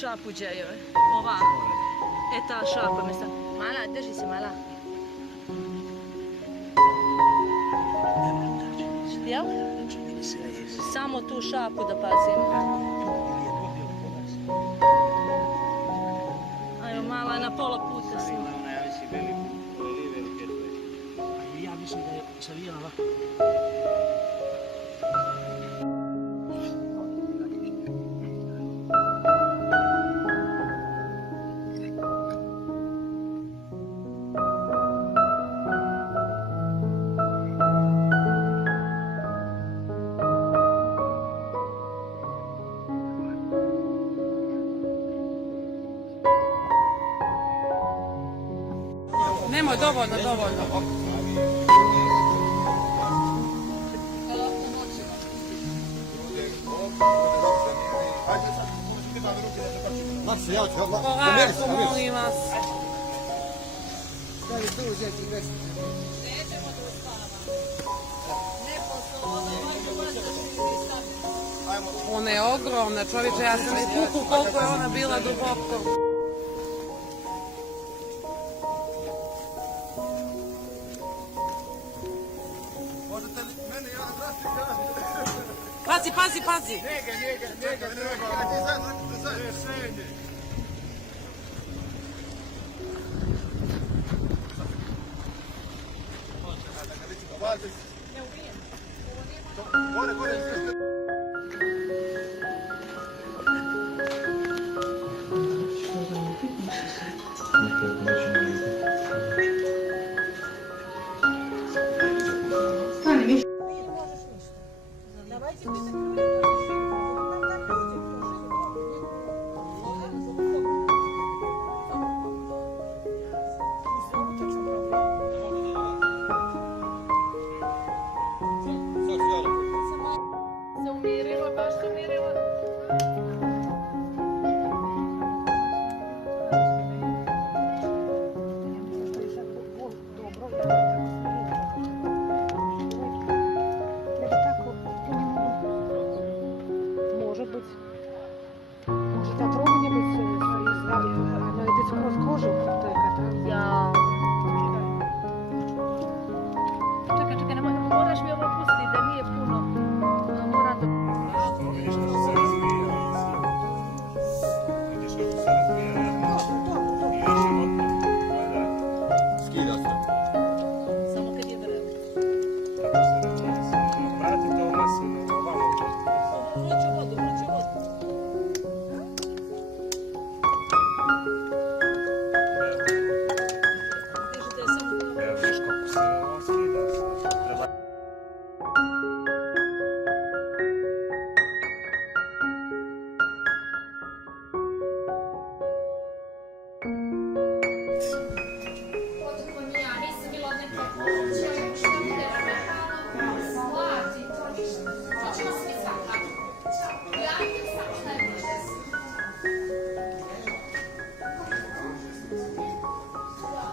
šapu gdje je. Ova. Ta šapa mislim. Mala, drži se mala. Jel? Samo tu šapu da pazim. Ajmo, mala je na pola puta smo. Ja mislim da je savijena ovako. Nemoj, dovoljno. Polako, molim vas. Ona je ogromna, čovječe, ja sam i kuku koliko je ona bila duboko. Pazi! Njega.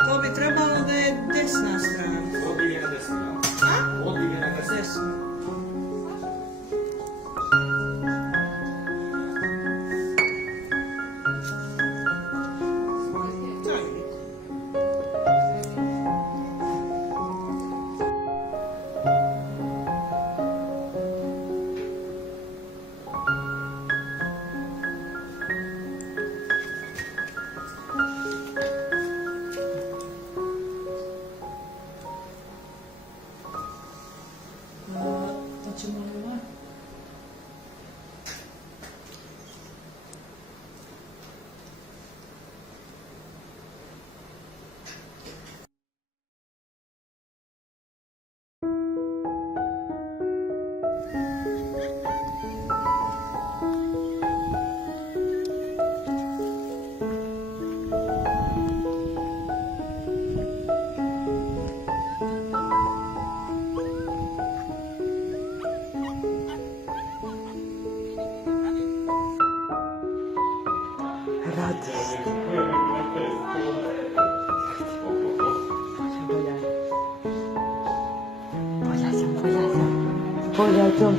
To bi trebalo da je desna strana. Odbij je na desno. Odbij je na desno. Desna.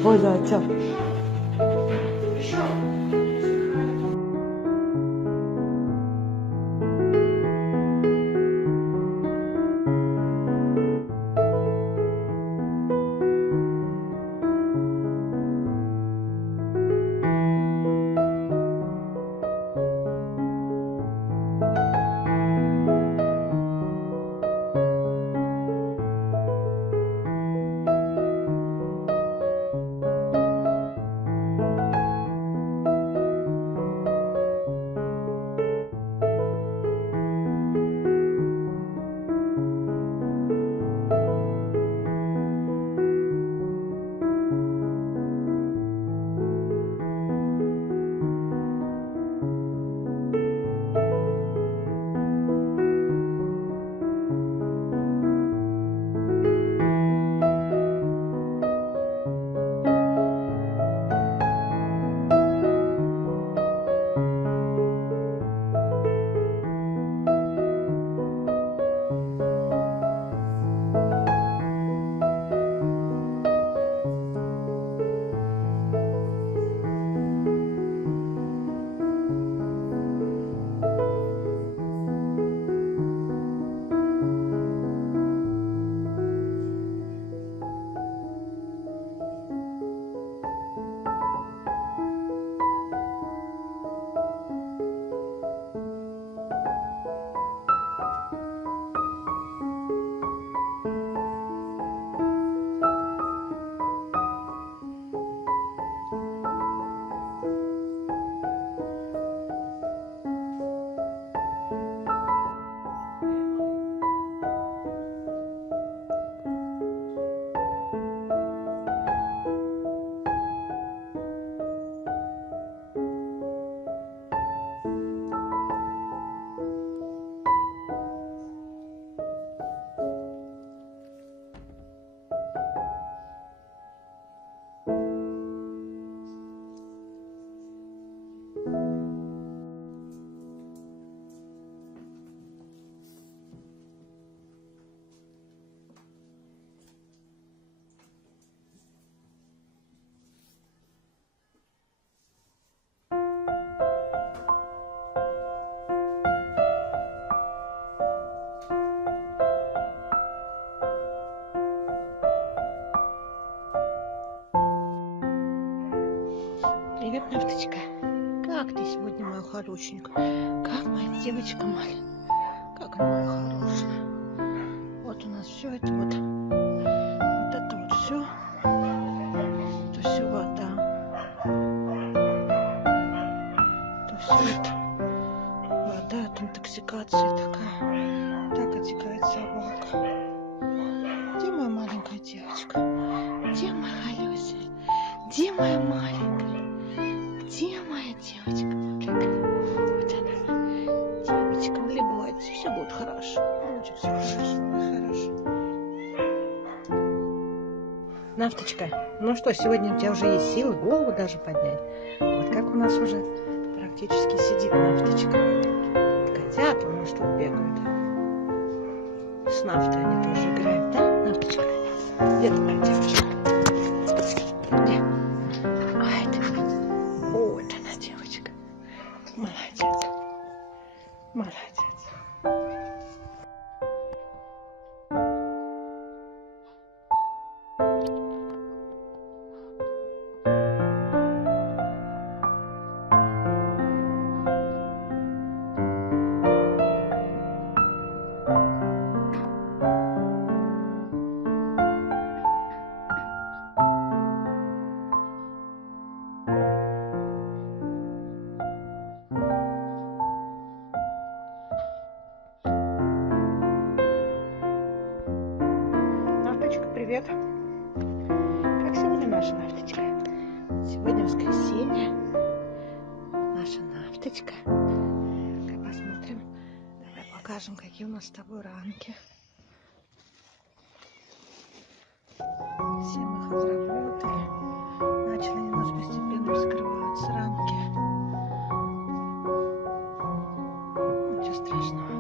Polecam. хорошенькая. Как моя девочка маленькая. Как она моя хорошая. Вот у нас все это вот. Вот это вот все. Это все вода. Это все это вода от интоксикации такая. Так отекает собака. Где моя маленькая девочка? Где моя Алёся? Где моя маленькая? Где моя девочка маленькая? Вот она. Девочка, улыбается. Все будет хорошо. Будет все хорошо. Нафточка, ну что, сегодня у тебя уже есть силы голову даже поднять. Вот как у нас уже практически сидит Нафточка. Котята у нас тут бегают. С Нафтой они тоже играют, да, Нафточка? Где твоя девочка? Где? Ай, ты. Вот она, девочка. Молодец. Молодец. Нафточка, привет. Как сегодня наша Нафточка? Сегодня воскресенье. Наша Нафточка. Давай посмотрим. Давай покажем, какие у нас с тобой ранки. Все мы их отработали. Начали у нас постепенно вскрываться ранки. Ничего страшного.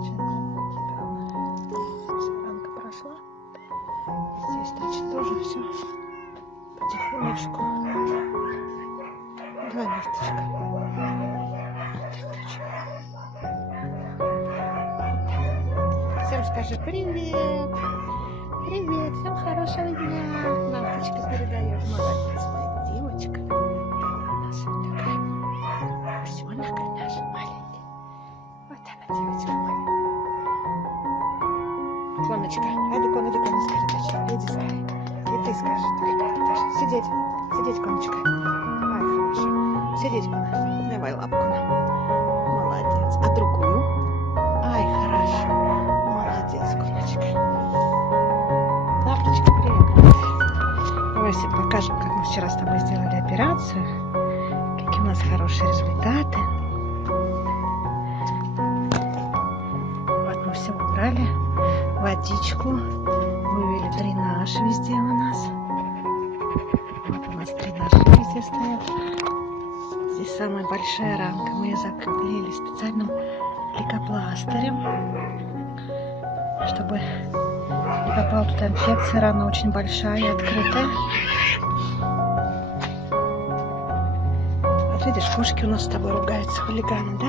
Очень глубокие раны. Вся ранка прошла. Здесь, значит, тоже все потихонечку. Давай, Насточка. Всем скажи привет. Привет, всем хорошего дня. Насточка передает. Молодец, моя девочка. Она у нас вот такая. Пусенок наша маленькая. Вот она, девочка маленькая. Коночка, иди, скажи, дочь. Иди, скажи. И ты скажешь. Сидеть, Коночка. Ай, хорошо. Сидеть, Кона. Давай лапку нам. Молодец. А другую? Ай, хорошо. Молодец, Коночка. Лапочка, привет. Давай себе покажем, как мы вчера с тобой сделали операцию. Какие у нас хорошие результаты. Вот мы все убрали. Водичку. Вывели дренаж везде у нас. Вот у нас дренаж везде стоят. Здесь самая большая ранка. Мы ее заклеили специальным лейкопластырем, чтобы не попала туда инфекция. Рана очень большая и открытая. Вот видишь, кошки у нас с тобой ругаются, хулиганы, да?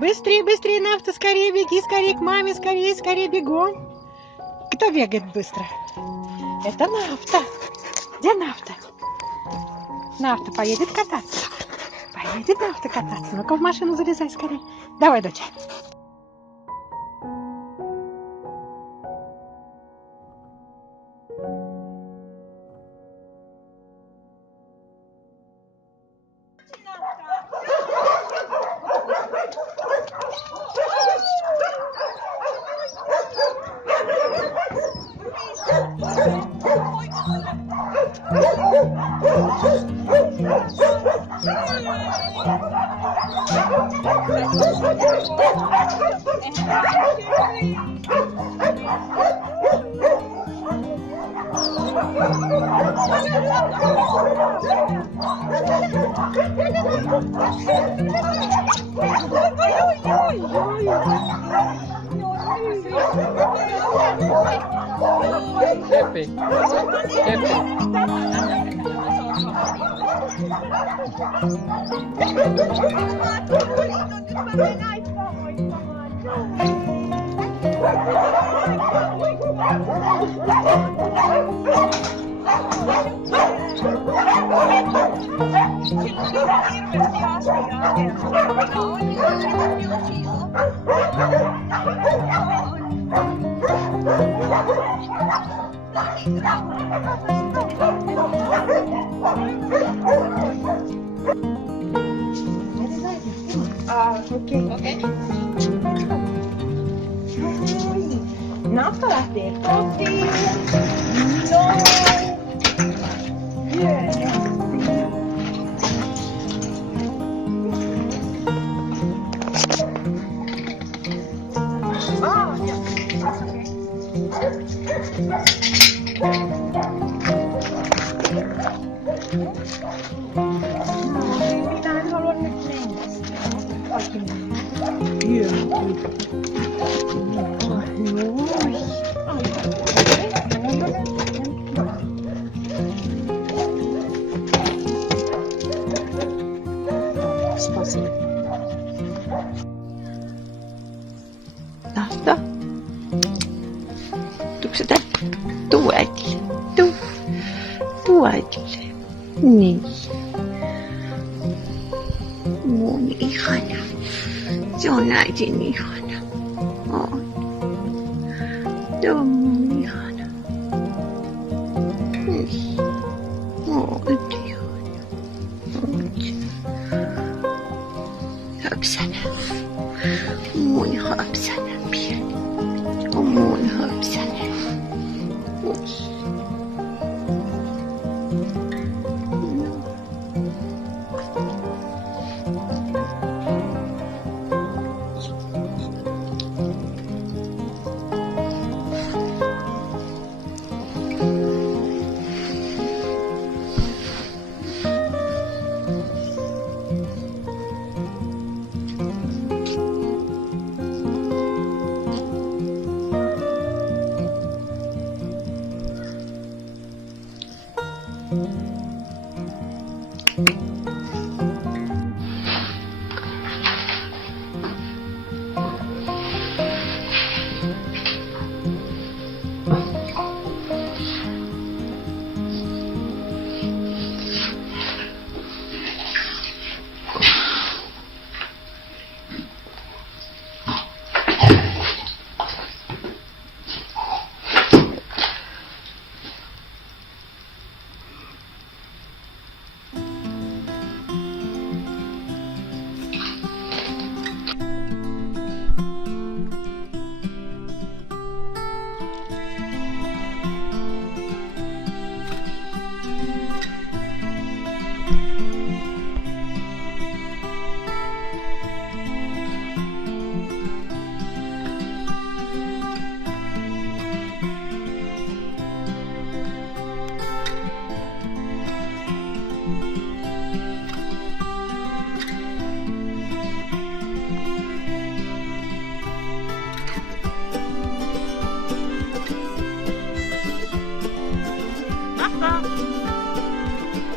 Быстрее, быстрее, Нафта, скорее беги, скорее к маме, скорее бегом. Кто бегает быстро? Это Нафта. Где Нафта? Нафта поедет кататься. Поедет Нафта кататься. Ну-ка в машину залезай скорее. Давай, доча. Ой-ой-ой! Epi. Epi. Nafta lähtee kotiin. No. Minä en halua nyt mennä. Nafta. Tuutko sä tänne? Tuu äitille. Tuu äitille. Niin. Mun ihana. Se on äitin ihana. On. Se on mun ihana. Niin. Oot ihana. Oot. Höpsänä. Mun höpsänä pieni. On mun höpsänä.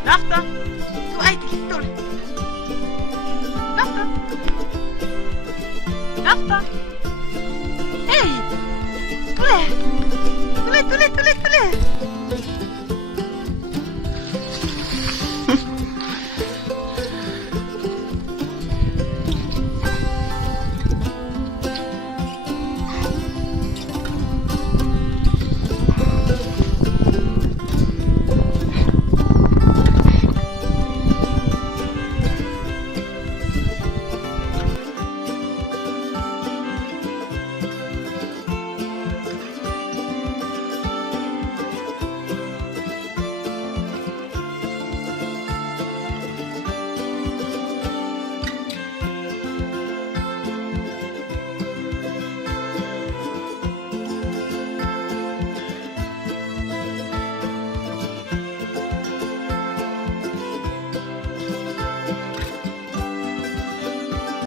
Nafta! Tuu äitille, tule! Nafta! Nafta! Hei! Tule! Tule!